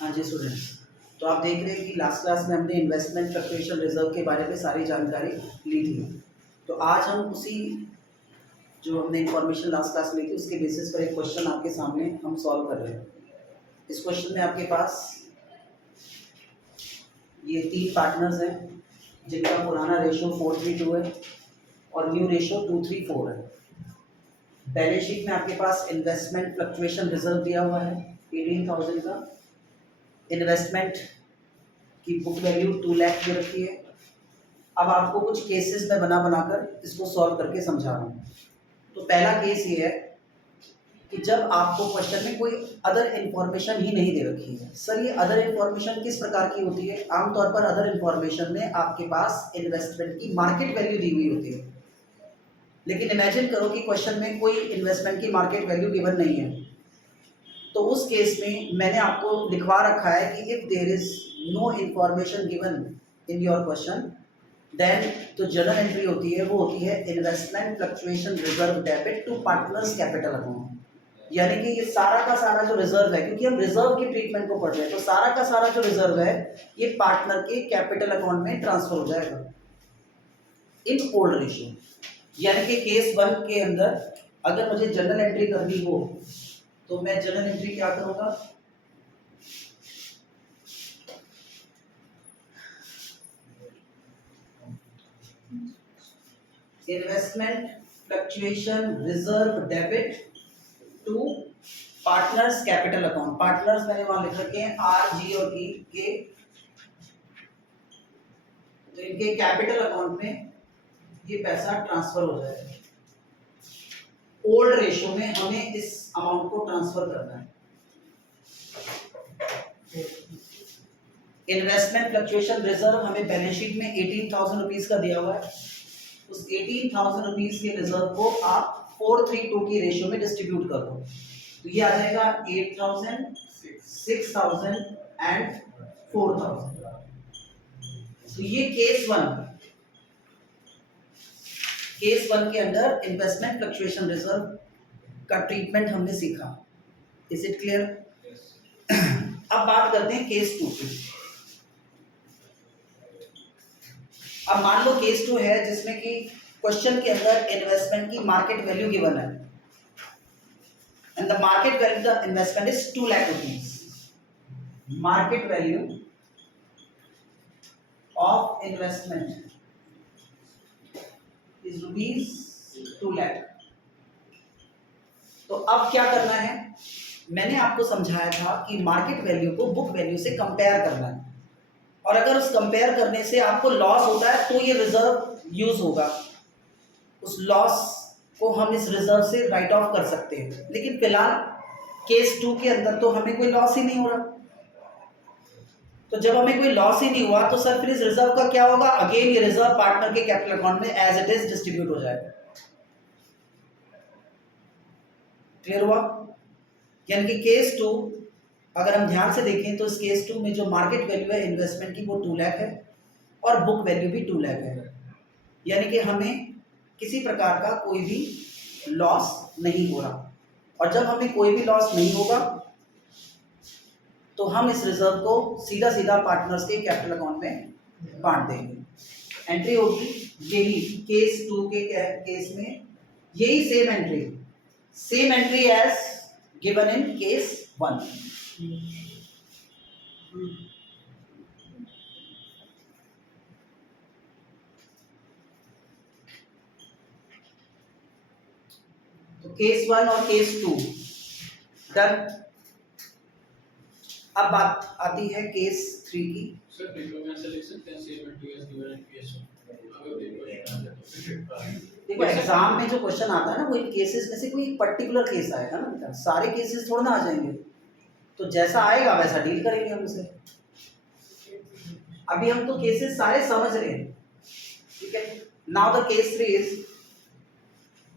हाँ जी स्टूडेंट्स, तो आप देख रहे हैं कि लास्ट क्लास में हमने इन्वेस्टमेंट फ्लक्चुएशन रिजर्व के बारे में सारी जानकारी ली थी। तो आज हम उसी जो हमने इंफॉर्मेशन लास्ट क्लास में ली थी उसके बेसिस पर एक क्वेश्चन आपके सामने हम सॉल्व कर रहे हैं। इस क्वेश्चन में आपके पास ये 3 पार्टनर्स हैं जिनका पुराना रेशो 4:3 है और न्यू रेशो 2:3 है। बैलेंस शीट में आपके पास इन्वेस्टमेंट फ्लक्चुएशन रिजर्व दिया हुआ है 18,000 का। इन्वेस्टमेंट की बुक वैल्यू 2 लाख दे रखी है। अब आपको कुछ केसेस में बनाकर इसको सॉल्व करके समझा रहा हूँ। तो पहला केस ये है कि जब आपको क्वेश्चन में कोई अदर इन्फॉर्मेशन ही नहीं दे रखी है। सर ये अदर इन्फॉर्मेशन किस प्रकार की होती है? आमतौर पर अदर इन्फॉर्मेशन में आपके पास इन्वेस्टमेंट की मार्केट वैल्यू दी हुई होती है, लेकिन इमेजिन करो कि क्वेश्चन में कोई इन्वेस्टमेंट की मार्केट वैल्यू गिवन नहीं है। तो उस केस में मैंने आपको लिखवा रखा है कि if there is no information given in your question then तो जनरल एंट्री होती है वो होती है investment fluctuation reserve debit to partners capital account. यानी कि ये सारा का सारा जो रिजर्व है, क्योंकि हम रिजर्व की ट्रीटमेंट को पढ़ रहे हैं, तो सारा का सारा जो रिजर्व है ये पार्टनर के कैपिटल अकाउंट में ट्रांसफर हो जाएगा इन ओल्ड रेशियो। यानी कि केस 1 के अंदर अगर मुझे जनरल एंट्री करनी हो तो मैं जनरल एंट्री क्या करूंगा? Investment fluctuation reserve debit to partners capital account. Partners मैंने वहां लिख रखे हैं आर, जी और ई के, तो इनके कैपिटल अकाउंट में ये पैसा ट्रांसफर हो जाएगा। ओल्ड रेशियो में हमें इस अमाउंट को ट्रांसफर करना है। इन्वेस्टमेंट फ्लक्चुएशन रिजर्व हमें बैलेंस शीट में 18,000 रुपीज का दिया हुआ है। उस 18,000 रुपीज के रिजर्व को आप 4:3 की रेशियो में डिस्ट्रीब्यूट कर दो, तो ये आ जाएगा 8,000, 6,000 एंड 4,000। तो ये केस 1 के अंदर इन्वेस्टमेंट फ्लक्चुएशन रिजर्व का ट्रीटमेंट हमने सीखा। Is it clear? अब बात करते हैं केस 2 की। अब मान लो केस 2 है जिसमें कि क्वेश्चन के अंदर इन्वेस्टमेंट की मार्केट वैल्यू गिवन है and the market value the investment is 2 lakh rupees. Market value of investment is rupees 2 lakh. तो अब क्या करना है? मैंने आपको समझाया था कि मार्केट वैल्यू को बुक वैल्यू से कंपेयर करना है, और अगर उस कंपेयर करने से आपको लॉस होता है तो ये रिजर्व यूज होगा। उस लॉस को हम इस रिजर्व से राइट ऑफ कर सकते हैं, लेकिन फिलहाल केस 2 के अंदर तो हमें कोई लॉस ही नहीं हो रहा। तो जब हमें कोई लॉस ही नहीं हुआ तो सर फिर इस रिजर्व का क्या होगा? अगेन ये रिजर्व पार्टनर के कैपिटल अकाउंट में एज इट इज डिस्ट्रीब्यूट हो जाएगा। क्लियर हुआ? यानी कि केस 2 अगर हम ध्यान से देखें तो इस केस 2 में जो मार्केट वैल्यू है इन्वेस्टमेंट की वो 2 लाख है और बुक वैल्यू भी 2 लाख है। यानी कि हमें किसी प्रकार का कोई भी लॉस नहीं हो रहा, और जब हमें कोई भी लॉस नहीं होगा तो हम इस रिजर्व को सीधा सीधा पार्टनर्स के कैपिटल अकाउंट में बांट देंगे। एंट्री होगी यही केस 2 के केस में, यही same entry as given in case 1। तो केस 1 और केस 2 डन। अब बात आती है केस 3 की। सर पेपर में ऐसा लिख सकते हैं same entry as given in case 1। अगर देखो एग्जाम में जो क्वेश्चन आता है ना वो इन केसेस में से कोई पर्टिकुलर केस आएगा ना बेटा, सारे केसेस थोड़ा ना आ जाएंगे। तो जैसा आएगा वैसा डील करेंगे हम उसे। अभी हम तो केसेस सारे समझ रहे हैं, ठीक है। नाउ द केस 3 इज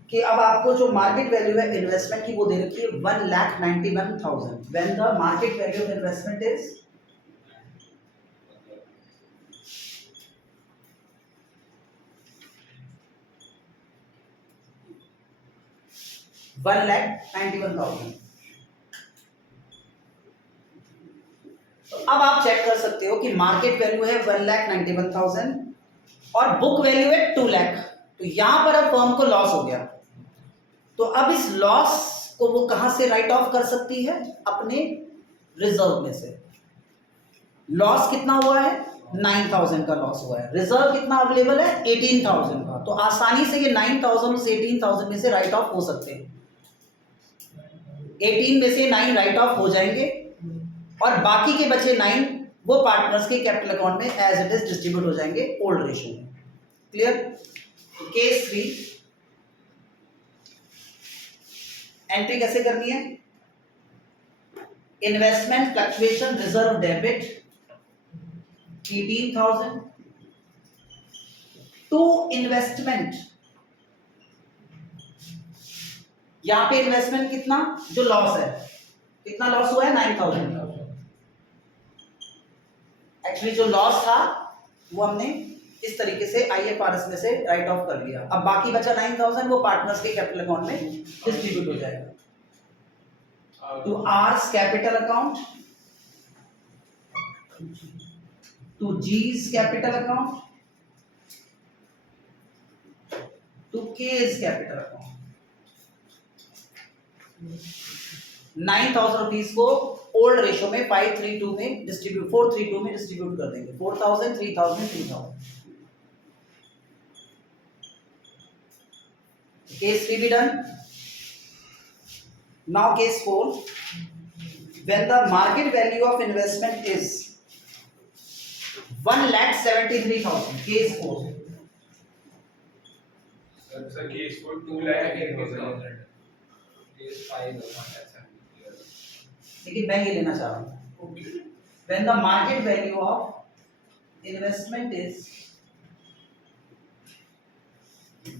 कि अब आपको जो मार्केट वैल्यू है इन्वेस्टमेंट की वो दे रखी है 1,91,000 when the market value of investment is 1,91,000। तो अब आप चेक कर सकते हो कि मार्केट वैल्यू है 1,91,000 और बुक वैल्यू है 2 लाख। तो यहां पर अब फर्म को लॉस हो गया, तो अब इस लॉस को वो कहां से राइट ऑफ कर सकती है? अपने रिजर्व में से। लॉस कितना हुआ है? 9,000 का लॉस हुआ है। रिजर्व कितना अवेलेबल है? 18,000 का। तो आसानी से ये 9,000 उस 18,000 में से राइट ऑफ हो सकते हैं। 18 में से 9 राइट ऑफ हो जाएंगे और बाकी के बचे 9 वो पार्टनर्स के कैपिटल अकाउंट में एज इट इज डिस्ट्रीब्यूट हो जाएंगे ओल्ड रेशियो में। क्लियर? केस 3 एंट्री कैसे करनी है? Investment fluctuation reserve debit 18,000 to investment. यहां पे इन्वेस्टमेंट कितना? जो लॉस है, कितना लॉस हुआ है? 9,000। एक्चुअली जो लॉस था वो हमने इस तरीके से IFRS में से राइट ऑफ कर लिया। अब बाकी बचा 9,000 वो पार्टनर्स के कैपिटल अकाउंट में डिस्ट्रीब्यूट हो जाएगा। To R's capital account, to G's capital account, to K's capital account. 9,000 rupees को ओल्ड रेशो में 532 में डिस्ट्रीब्यूट 432 में डिस्ट्रीब्यूट कर देंगे। 4,000 3,000 3,000। केस 3 भी done. Now case 4, when the market value of investment is 1,73,000, case 4। Sir, case for 2,80,000. Case 5 is not that लेकिन मैं ये लेना चाह रहा हूँ। when the market value of investment is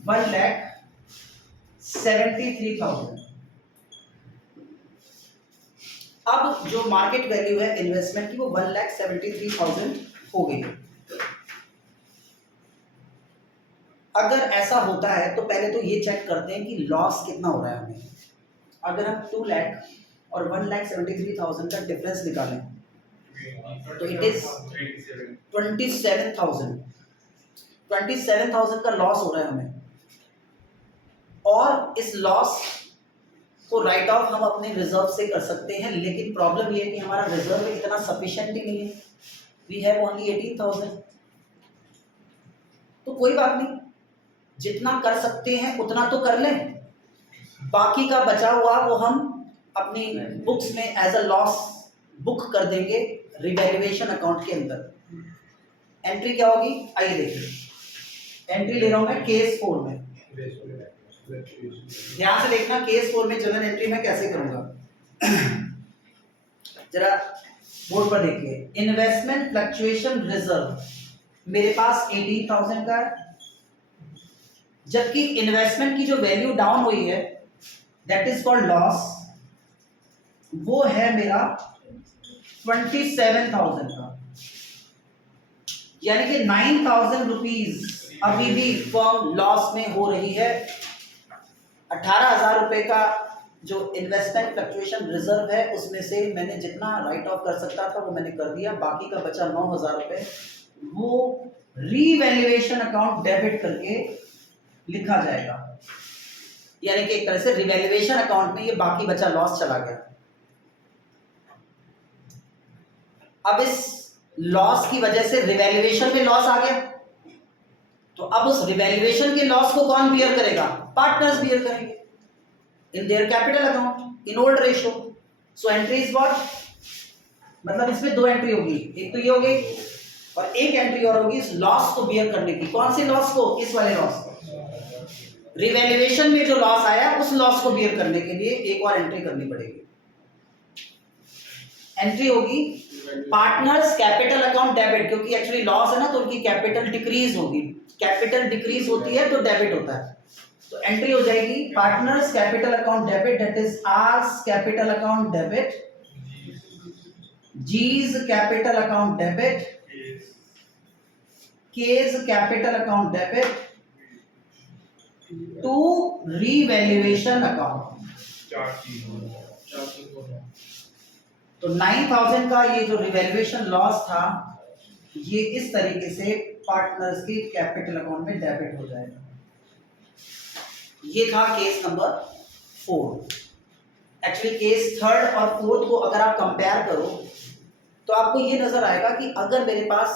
1,73,000। अब जो मार्केट वैल्यू है इन्वेस्टमेंट की वो 1,73,000 हो गई है। अगर ऐसा होता है तो पहले तो ये चेक करते हैं कि लॉस कितना हो रहा है हमें। अगर हम 2 लाख और 1,73,000 का डिफरेंस निकालें तो इट इज 27,000 का लॉस हो रहा है हमें। और इस लॉस को राइट ऑफ हम अपने रिजर्व से कर सकते हैं, लेकिन प्रॉब्लम ये है कि हमारा रिजर्व इतना सफिशिएंट ही नहीं है। We have only 18,000। तो कोई बात नहीं, जितना कर सकते हैं उतना तो कर लें, बाकी का बचा हुआ वो हम अपनी बुक्स में एज अ लॉस बुक कर देंगे रिवैल्यूएशन अकाउंट के अंदर। एंट्री क्या होगी? आइए देखिए। एंट्री ले रहा हूं मैं केस 4 में। ध्यान से देखना, केस 4 में जनरल एंट्री मैं कैसे करूंगा। जरा बोर्ड पर देखिए। इन्वेस्टमेंट फ्लक्चुएशन रिजर्व मेरे पास 18,000 का है, जबकि इन्वेस्टमेंट की जो वैल्यू डाउन हुई है दैट इज कॉल्ड लॉस, वो है मेरा 27,000 का। यानी कि 9,000 रुपीज अभी भी फर्म लॉस में हो रही है। 18,000 रुपए का जो इन्वेस्टमेंट फ्लक्चुएशन रिजर्व है उसमें से मैंने जितना राइट ऑफ कर सकता था वो मैंने कर दिया। बाकी का बचा 9,000 रुपए, वो रीवैल्यूएशन अकाउंट डेबिट करके लिखा जाएगा। यानी कि एक तरह से रिवैल्यूएशन अकाउंट में ये बाकी बचा लॉस चला गया। अब इस लॉस की वजह से रिवैल्यूएशन में लॉस आ गया, तो अब उस रिवैल्यूएशन के लॉस को कौन बियर करेगा? पार्टनर्स बियर करेंगे in their capital account in old ratio. So entry is what? मतलब इसमें 2 एंट्री होगी, एक तो ये हो गई और एक एंट्री और होगी इस लॉस को बियर करने की। कौन से लॉस को? इस वाले लॉस को। रिवैल्यूएशन में जो लॉस आया उस लॉस को बियर करने के लिए एक और एंट्री करनी पड़ेगी। एंट्री होगी पार्टनर्स कैपिटल अकाउंट डेबिट, क्योंकि एक्चुअली लॉस है ना तो उनकी कैपिटल डिक्रीज होगी। कैपिटल डिक्रीज होती है तो डेबिट होता है। तो एंट्री हो जाएगी partners capital account debit, that is R's capital account debit, G's capital account debit, K's capital account debit to revaluation account. तो 9000 का ये जो रिवैल्यूएशन लॉस था ये इस तरीके से पार्टनर्स के कैपिटल अकाउंट में डेबिट हो जाएगा। ये था case number 4। Actually case 3rd और 4th को अगर आप कंपेयर करो तो आपको ये नजर आएगा कि अगर मेरे पास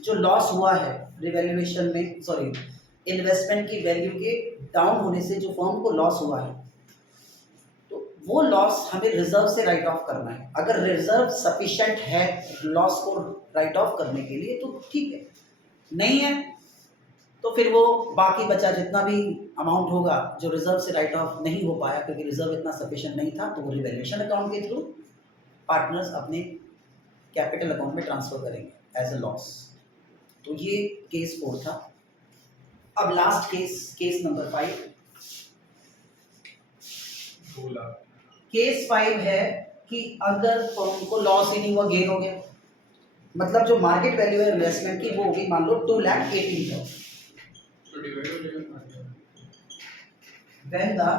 जो लॉस हुआ है रिवैल्यूएशन में, सॉरी, इन्वेस्टमेंट की वैल्यू के डाउन होने से जो फर्म को लॉस हुआ है, तो वो लॉस हमें रिजर्व से राइट ऑफ करना है। अगर रिजर्व सफिशिएंट है लॉस को राइट ऑफ करने के लिए तो ठीक है, नहीं है तो फिर वो बाकी बचा जितना भी अमाउंट होगा जो रिजर्व से राइट ऑफ नहीं हो पाया क्योंकि रिजर्व इतना सफिशिएंट नहीं था, तो वो रिवैल्यूएशन अकाउंट के थ्रू पार्टनर्स अपने कैपिटल अकाउंट में ट्रांसफर करेंगे एज अ लॉस। तो ये केस 4 था। अब last case number 5। 2 lakh. Case 5 है कि अगर फर्म को लॉस ही नहीं हुआ, गेन हो गया, मतलब जो मार्केट वैल्यू है इन्वेस्टमेंट की वो होगी मान लो 2,18,000। तो डिवाइड हो जाएगा। When the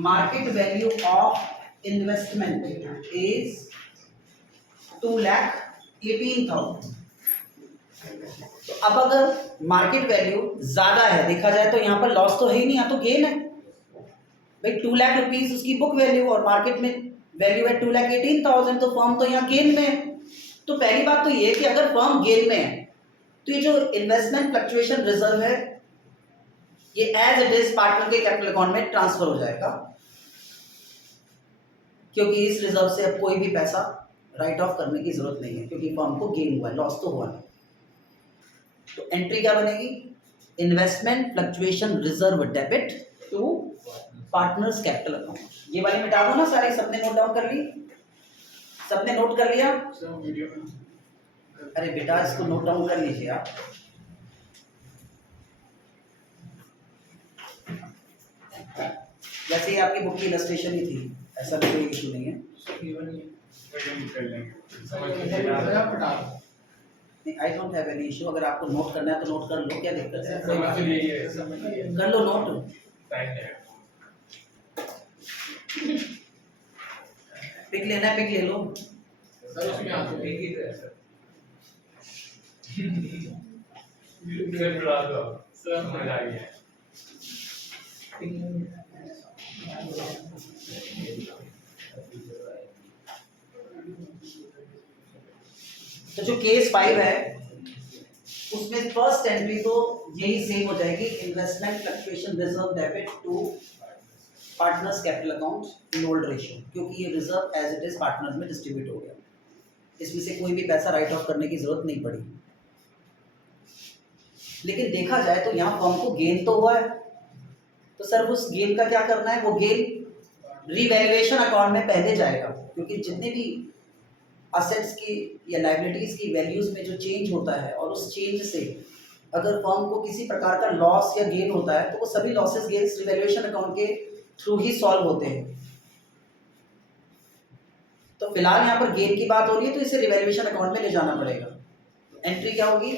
market value of investment is 2,18,000, तो अब अगर मार्केट वैल्यू ज्यादा है, देखा जाए तो यहाँ पर लॉस तो है ही नहीं, यहाँ तो गेन है भाई। 2 लाख रुपीज उसकी बुक वैल्यू और मार्केट में वैल्यू है 2,18,000, तो फर्म तो यहाँ गेन में है। तो पहली बात तो ये है कि अगर फर्म गेन में है तो ये जो इन्वेस्टमेंट फ्लक्चुएशन रिजर्व है ये एज इट इज पार्टनर के कैपिटल अकाउंट में ट्रांसफर हो जाएगा, क्योंकि इस रिजर्व से अब कोई भी पैसा राइट ऑफ करने की जरूरत नहीं है क्योंकि फर्म को गेन हुआ है, लॉस तो हुआ नहीं। तो एंट्री क्या बनेगी? Investment fluctuation reserve debit to partners capital account. ये वाली मिटा दो ना सारी, सबने नोट डाउन कर ली? सबने नोट कर लिया? सब वीडियो में। अरे बेटा इसको नोट डाउन कर लीजिए आप। वैसे ही आपकी बुक की इलस्ट्रेशन ही थी, ऐसा भी कोई इशू नहीं है। सब गिवन ही है। कर लेंगे। समझ इधर लीजिए इधर आप। आप हटा दो। नहीं, I don't have any issue. अगर आपको नोट करना है तो नोट कर लो, क्या दिक्कत है? समझ लीजिए। समझ लिए। कर लो नोट। टाइम है। पिक लेना है, पिक ले लो। सर उसमें आते हैं। एक ही तो है सर। फिर बुला दो। सर समझ आ गया। तो जो केस 5 है उसमें फर्स्ट एंट्री तो यही सेम हो जाएगी, investment fluctuation reserve debit to partners capital account in old ratio, क्योंकि ये reserve as it is partners में डिस्ट्रीब्यूट हो गया, इसमें से कोई भी पैसा राइट ऑफ करने की जरूरत नहीं पड़ी। लेकिन देखा जाए तो यहाँ फर्म को गेन तो हुआ है, तो सर उस गेन का क्या करना है? वो गेन रिवैल्यूएशन अकाउंट में पहले जाएगा, क्योंकि जितने भी असेट्स की या लाइबिलिटीज की वैल्यूज में जो चेंज होता है और उस चेंज से अगर फर्म को किसी प्रकार का लॉस या गेन होता है तो वो सभी लॉसेस गेन्स रिवैल्यूएशन अकाउंट के थ्रू ही सॉल्व होते हैं। तो फिलहाल यहाँ पर गेन की बात हो रही है तो इसे रिवैल्यूएशन अकाउंट में ले जाना पड़ेगा। एंट्री क्या होगी?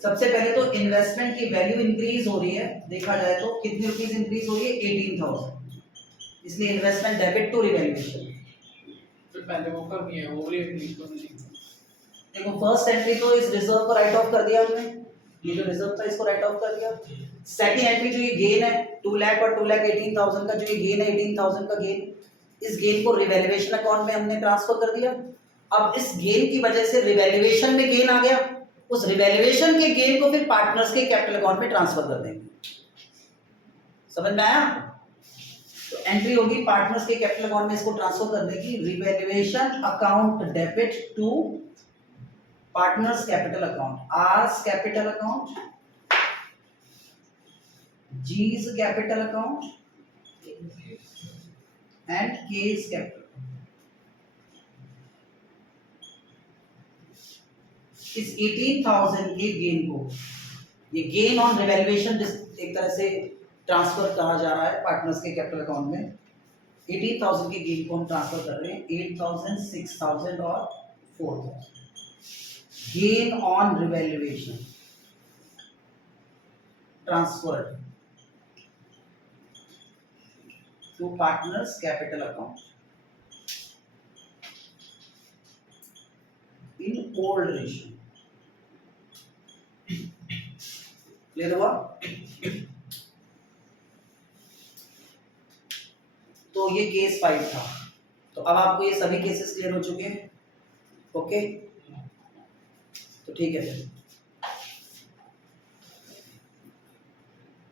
सबसे पहले तो इन्वेस्टमेंट की वैल्यू इंक्रीज हो रही है, देखा जाए तो कितनी रुपीस इंक्रीज हो रही है? 18,000, इसलिए इन्वेस्टमेंट डेबिट टू रिवैल्यूएशन। फिर पहले वो करनी है, वो वाली एंट्री करनी है। देखो फर्स्ट एंट्री तो इस रिजर्व को राइट ऑफ कर दिया हमने, ये जो रिजर्व था इसको राइट ऑफ कर दिया। सेकंड एंट्री जो ये गेन है 2 लाख और 2,18,000 का जो ये गेन है 18,000 का गेन, इस गेन को रिवैल्यूएशन अकाउंट में हमने ट्रांसफर कर दिया। अब इस गेन की वजह से रिवैल्यूएशन में गेन आ गया, उस रिवैल्यूएशन के गेन को फिर पार्टनर्स के कैपिटल अकाउंट में ट्रांसफर कर देंगे। समझ में आया? तो एंट्री होगी पार्टनर्स के कैपिटल अकाउंट में इसको ट्रांसफर करने की, revaluation account debit to partners capital account, R's capital account, G's capital account and K's capital. इस 18,000 के गेन को, ये गेन ऑन रिवैल्यूएशन एक तरह से ट्रांसफर कहा जा रहा है पार्टनर्स के कैपिटल अकाउंट में। 18,000 के गेन को हम ट्रांसफर कर रहे हैं 8,000, 6,000 और 4,000 gain on revaluation. transferred to partners capital account in old ratio. Clear हुआ? तो ये केस 5 था। तो अब आपको ये सभी केसेस क्लियर हो चुके हैं? ओके, तो ठीक है फिर।